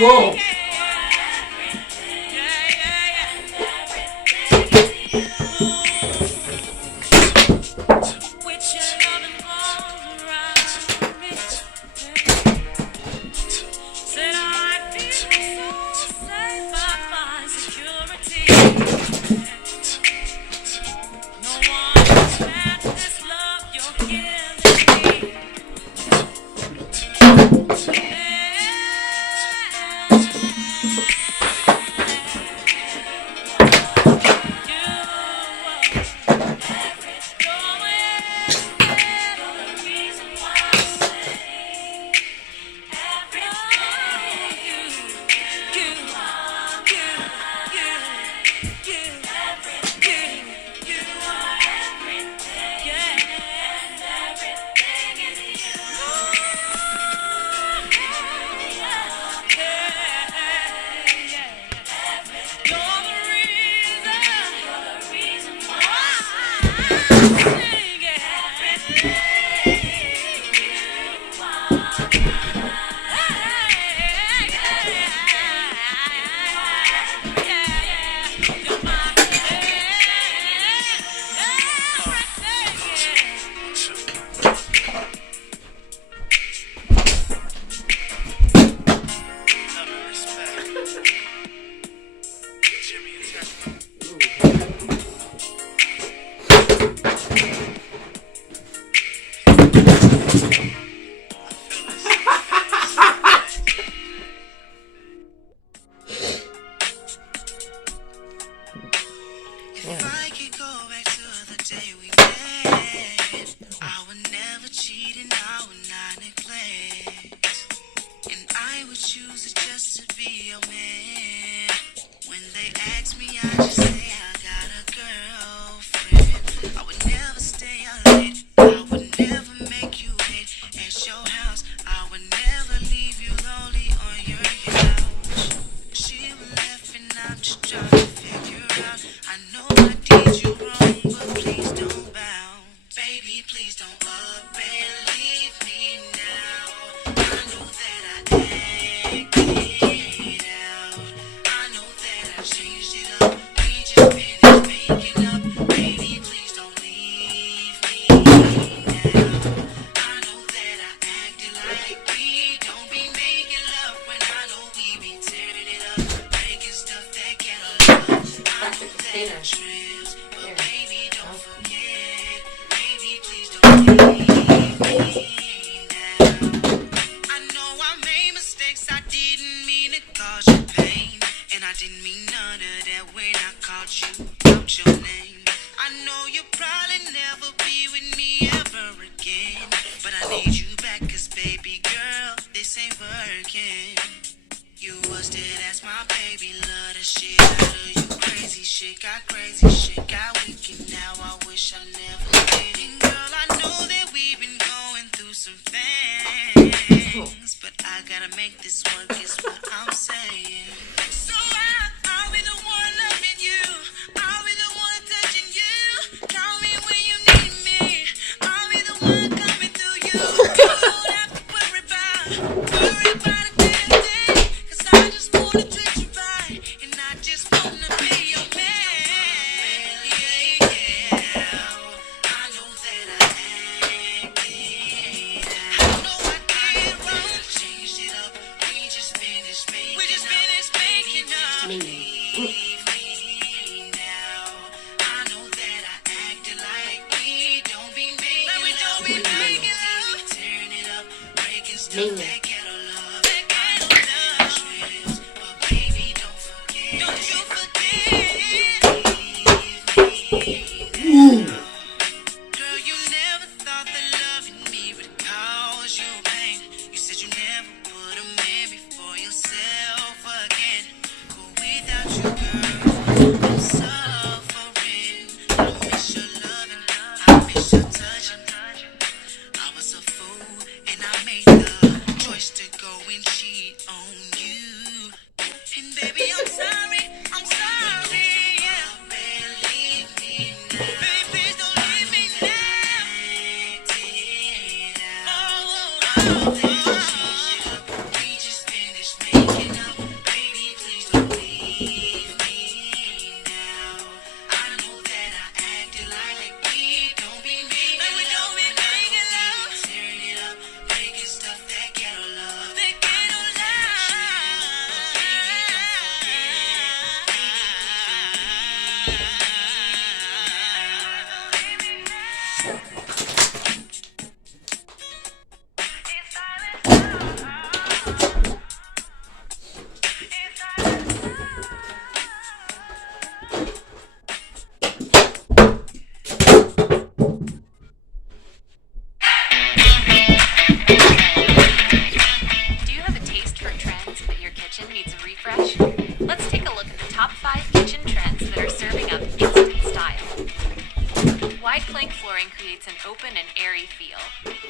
Whoa.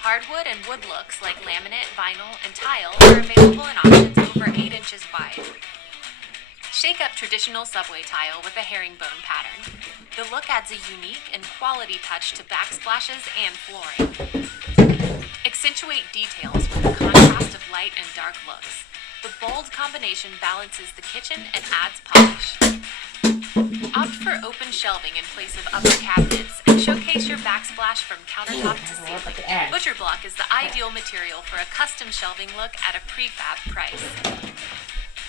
Hardwood and wood looks like laminate, vinyl, and tile are available in options over 8 inches wide. Shake up traditional subway tile with a herringbone pattern. The look adds a unique and quality touch to backsplashes and flooring. Accentuate details with the contrast of light and dark looks. The bold combination balances the kitchen and adds polish. Opt for open shelving in place of upper cabinets and showcase your backsplash from countertop to ceiling. Butcher block is the ideal material for a custom shelving look at a prefab price.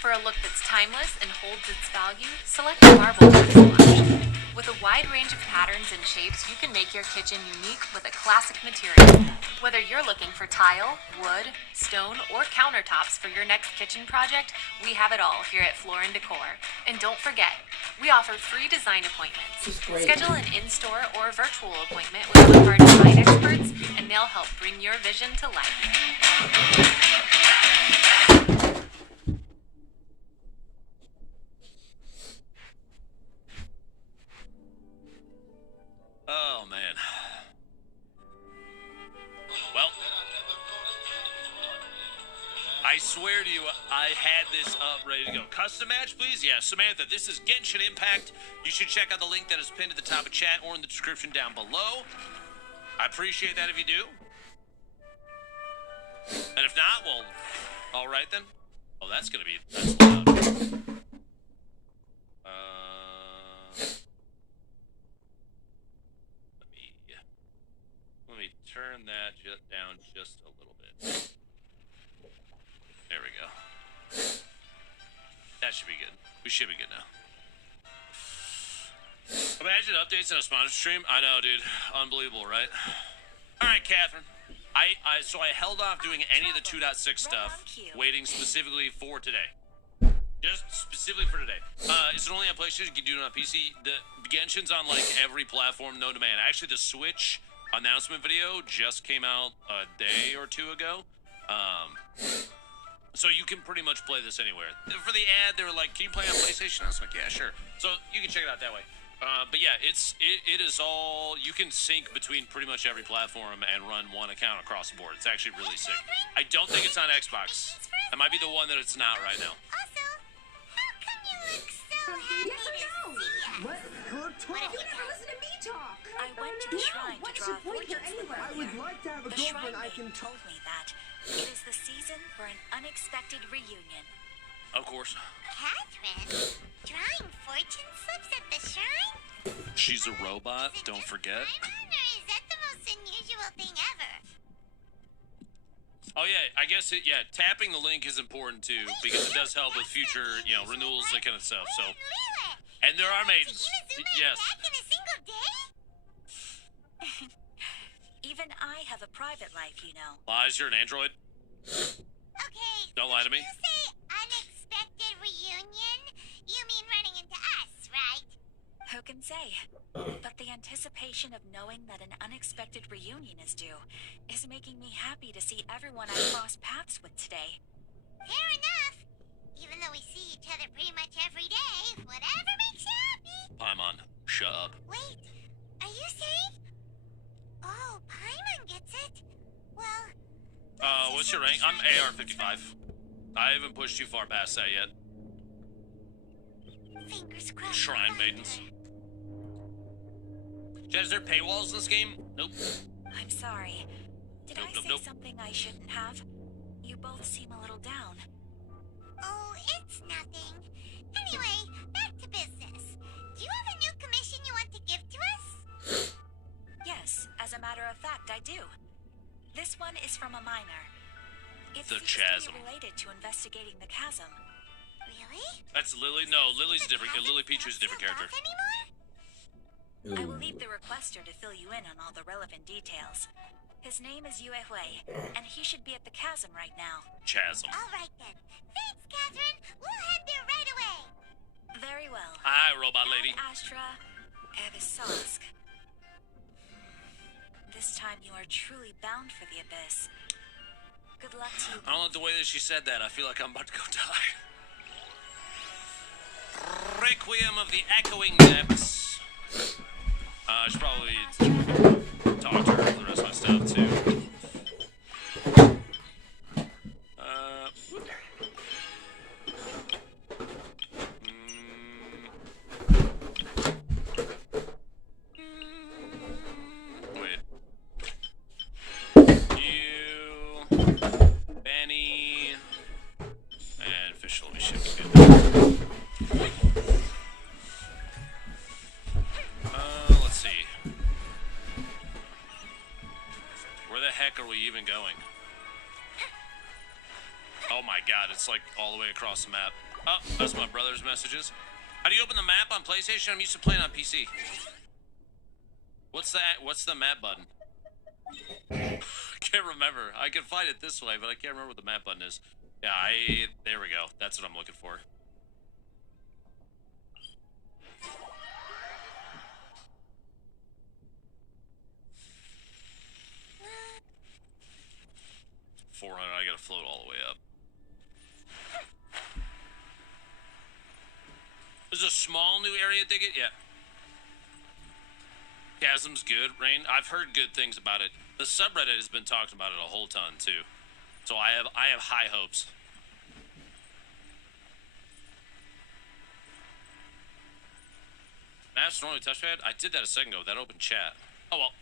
For a look that's timeless and holds its value, select a marble backsplash. With a wide range of patterns and shapes, you can make your kitchen unique with a classic material. Whether you're looking for tile, wood, stone, or countertops for your next kitchen project, we have it all here at Floor & Decor. And don't forget, we offer free design appointments. Schedule an in-store or virtual appointment with one of our design experts, and they'll help bring your vision to life. Oh, man. Well, I swear to you, I had this up ready to go. Custom match, please? Yeah, Samantha, this is Genshin Impact. You should check out the link that is pinned at the top of chat or in the description down below. I appreciate that if you do. And if not, well, all right then. Oh, that's going to be... That's loud. Let me turn that down just a little bit. There we go. That should be good. We should be good now. Imagine updates on a sponsor stream. I know, dude. Unbelievable, right? All right, Catherine. So I held off doing any of the 2.6 stuff, waiting specifically for today. Just specifically for today. Is it only on PlayStation? You can do it on PC. The Genshin's on like every platform known to man. Actually, the Switch announcement video just came out a day or two ago. So you can pretty much play this anywhere. For the ad, they were like, "Can you play on PlayStation?" I was like, "Yeah, sure." So you can check it out that way. But yeah, it is all, you can sync between pretty much every platform and run one account across the board. It's actually really sick. I don't think it's on Xbox. That might be the one that it's not right now. Also, how come you look so happy to see us? Let her talk. You never listen to me talk. I went to the shrine to draw fortunes anyway? I would like to have a girlfriend I can told me that it is the season for an unexpected reunion. Of course. Catherine, drawing fortune slips at the shrine? She's a robot, don't forget. Or is that the most unusual thing ever? Oh yeah, I guess tapping the link is important too because it does help with future, renewals, that kind of stuff. So, and there are maidens. Yes. Back in a single day? Even I have a private life, you know. Lies, you're an android. Okay. Don't lie to me. When you say unexpected reunion, you mean running into us, right? Who can say? But the anticipation of knowing that an unexpected reunion is due is making me happy to see everyone I crossed paths with today. Fair enough. Even though we see each other pretty much every day, whatever makes you happy. Paimon, shut up. Wait, are you saying? Oh, Paimon gets it. Well. What's your rank? I'm AR-55. I haven't pushed too far past that yet. Fingers crossed. Shrine maidens. Is there paywalls in this game? Nope. I'm sorry. Did Nope, I nope, say nope. something I shouldn't have? You both seem a little down. Oh, it's nothing. Anyway, back to business. Do you have a new commission you want to give to us? Yes, as a matter of fact, I do. This one is from a miner. It The seems chasm. to be related to investigating the chasm. Really? That's Lily. No, Lily's different. Lily Peachu's a different character. Anymore? I will leave the requester to fill you in on all the relevant details. His name is Yue Hui, and he should be at the chasm right now. Chasm. All right then. Thanks, Catherine. We'll head there right away. Very well. Hi, robot lady. Ad Astra Evisask. This time you are truly bound for the abyss. Good luck to you. I don't like the way that she said that. I feel like I'm about to go die. Requiem of the Echoing Depths. I should probably talk to her for the rest of my stuff, too. Wait. You, Benny, and official we should be good. Let's see. Where the heck are we even going? Oh my god, it's like all the way across the map. Oh, that's my brother's messages. How do you open the map on PlayStation? I'm used to playing on PC. What's that? What's the map button? I can't remember. I can find it this way, but I can't remember what the map button is. Yeah, there we go. That's what I'm looking for. $400. I gotta float all the way up. There's a small new area ticket. Yeah. Chasm's good, Rain. I've heard good things about it. The subreddit has been talking about it a whole ton too, so I have high hopes. Maps normally touchpad. I did that a second ago. That opened chat. Oh well.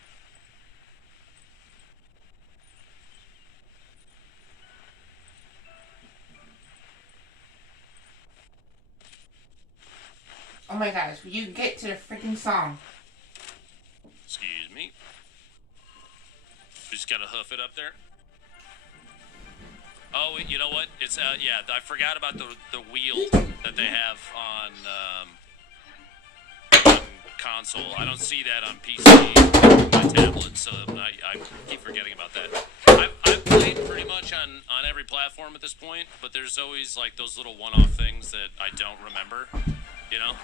Oh my gosh, will you get to the freaking song? Excuse me. We just gotta hoof it up there. Oh, you know what? It's yeah. I forgot about the wheel that they have on console. I don't see that on PC, my tablet, so I keep forgetting about that. I've played pretty much on every platform at this point, but there's always like those little one-off things that I don't remember. You know?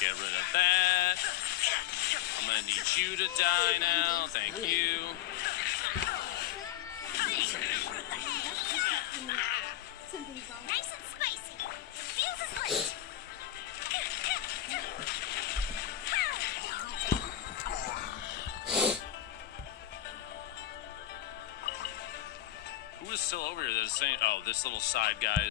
Get rid of that. I'm gonna need you to die now. Thank you. Nice and spicy. Feels as late. Who is still over here that is saying, oh, this little side guy